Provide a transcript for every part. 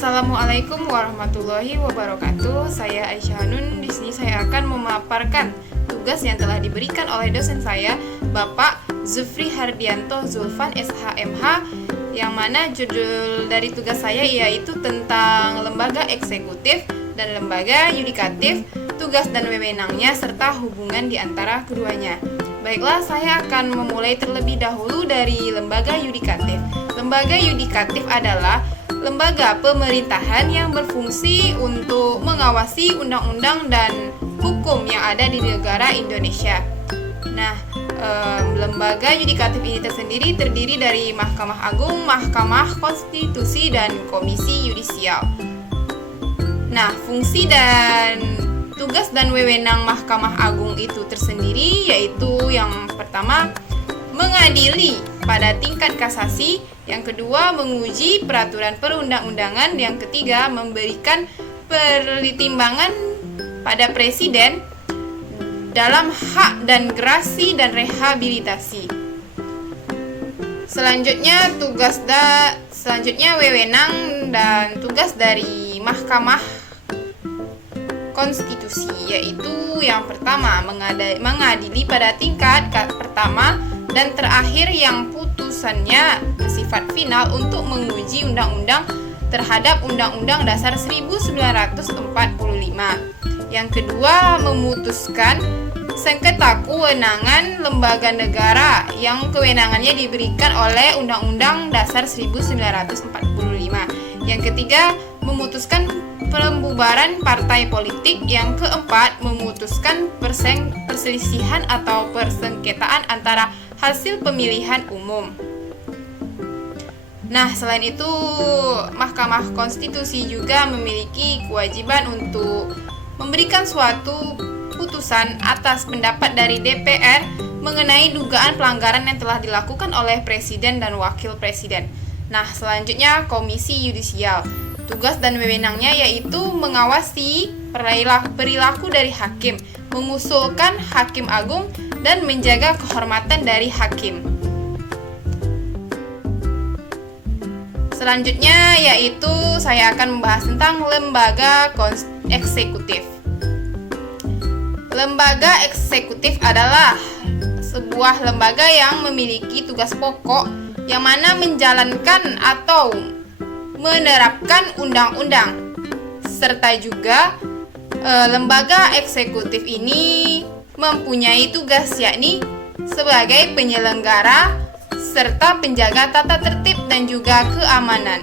Assalamualaikum warahmatullahi wabarakatuh. Saya Aisyah Hanun. Di sini saya akan memaparkan tugas yang telah diberikan oleh dosen saya, Bapak Zufri Hardianto Zulfan SHMH, yang mana judul dari tugas saya yaitu tentang lembaga eksekutif dan lembaga yudikatif, tugas dan wewenangnya serta hubungan di antara keduanya. Baiklah, saya akan memulai terlebih dahulu dari lembaga yudikatif. Lembaga yudikatif adalah lembaga pemerintahan yang berfungsi untuk mengawasi undang-undang dan hukum yang ada di negara Indonesia. Nah, lembaga yudikatif ini tersendiri terdiri dari Mahkamah Agung, Mahkamah Konstitusi, dan Komisi Yudisial. Nah, fungsi dan tugas dan wewenang Mahkamah Agung itu tersendiri yaitu yang pertama, mengadili pada tingkat kasasi, yang kedua menguji peraturan perundang-undangan, yang ketiga memberikan pertimbangan pada presiden dalam hak dan gerasi dan rehabilitasi. Selanjutnya wewenang dan tugas dari Mahkamah Konstitusi, yaitu yang pertama mengadili pada tingkat pertama dan terakhir yang putusannya bersifat final untuk menguji undang-undang terhadap Undang-Undang Dasar 1945. Yang kedua, memutuskan sengketa kewenangan lembaga negara yang kewenangannya diberikan oleh Undang-Undang Dasar 1945. Yang ketiga, memutuskan pembubaran partai politik. Yang keempat, memutuskan perselisihan atau persengketaan antara hasil pemilihan umum. Nah, selain itu, Mahkamah Konstitusi juga memiliki kewajiban untuk memberikan suatu putusan atas pendapat dari DPR mengenai dugaan pelanggaran yang telah dilakukan oleh Presiden dan Wakil Presiden. Nah, selanjutnya Komisi Yudisial. Tugas dan wewenangnya yaitu mengawasi perilaku dari hakim, mengusulkan hakim agung, dan menjaga kehormatan dari hakim. Selanjutnya yaitu saya akan membahas tentang lembaga eksekutif. Lembaga eksekutif adalah sebuah lembaga yang memiliki tugas pokok yang mana menjalankan atau menerapkan undang-undang, serta juga lembaga eksekutif ini mempunyai tugas yakni sebagai penyelenggara serta penjaga tata tertib dan juga keamanan.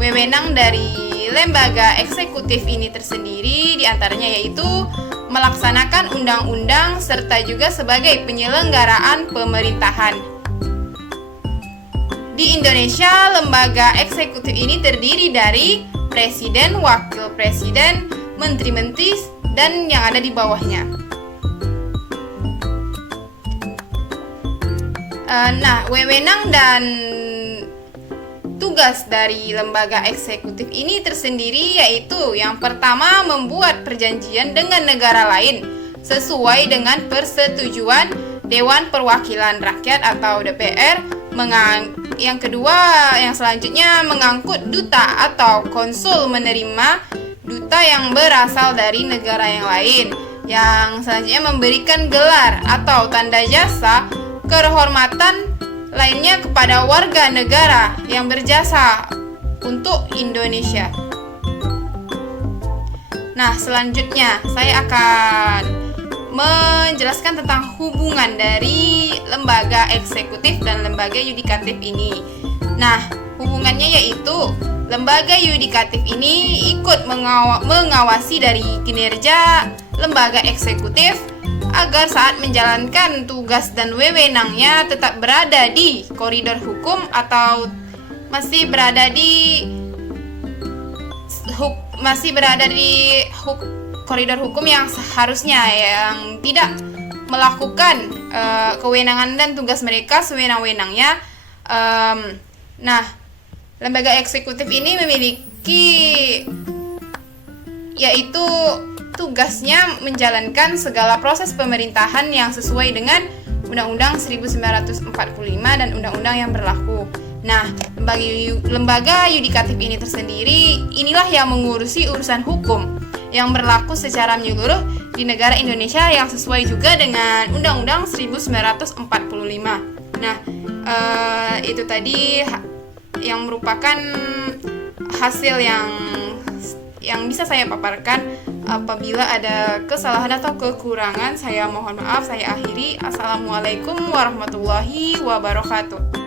Wewenang dari lembaga eksekutif ini tersendiri diantaranya yaitu melaksanakan undang-undang serta juga sebagai penyelenggaraan pemerintahan. Di Indonesia, lembaga eksekutif ini terdiri dari presiden, wakil presiden, menteri-menteri, dan yang ada di bawahnya. Nah, wewenang dan tugas dari lembaga eksekutif ini tersendiri yaitu yang pertama, membuat perjanjian dengan negara lain sesuai dengan persetujuan Dewan Perwakilan Rakyat atau DPR. Yang kedua, yang selanjutnya mengangkut duta atau konsul menerima duta yang berasal dari negara yang lain. Yang selanjutnya memberikan gelar atau tanda jasa kehormatan lainnya kepada warga negara yang berjasa untuk Indonesia. Nah, selanjutnya saya akan menjelaskan tentang hubungan dari lembaga eksekutif dan lembaga yudikatif ini. Nah, hubungannya yaitu lembaga yudikatif ini ikut mengawasi dari kinerja lembaga eksekutif agar saat menjalankan tugas dan wewenangnya tetap berada di koridor hukum atau masih berada di koridor hukum yang seharusnya, yang tidak melakukan kewenangan dan tugas mereka sewenang-wenangnya. Nah, lembaga eksekutif ini memiliki yaitu tugasnya menjalankan segala proses pemerintahan yang sesuai dengan Undang-Undang 1945 dan undang-undang yang berlaku. Nah, lembaga yudikatif ini tersendiri inilah yang mengurusi urusan hukum yang berlaku secara menyeluruh di negara Indonesia yang sesuai juga dengan Undang-Undang 1945. Nah, itu tadi yang merupakan hasil yang bisa saya paparkan. Apabila ada kesalahan atau kekurangan, saya mohon maaf. Saya akhiri. Assalamualaikum warahmatullahi wabarakatuh.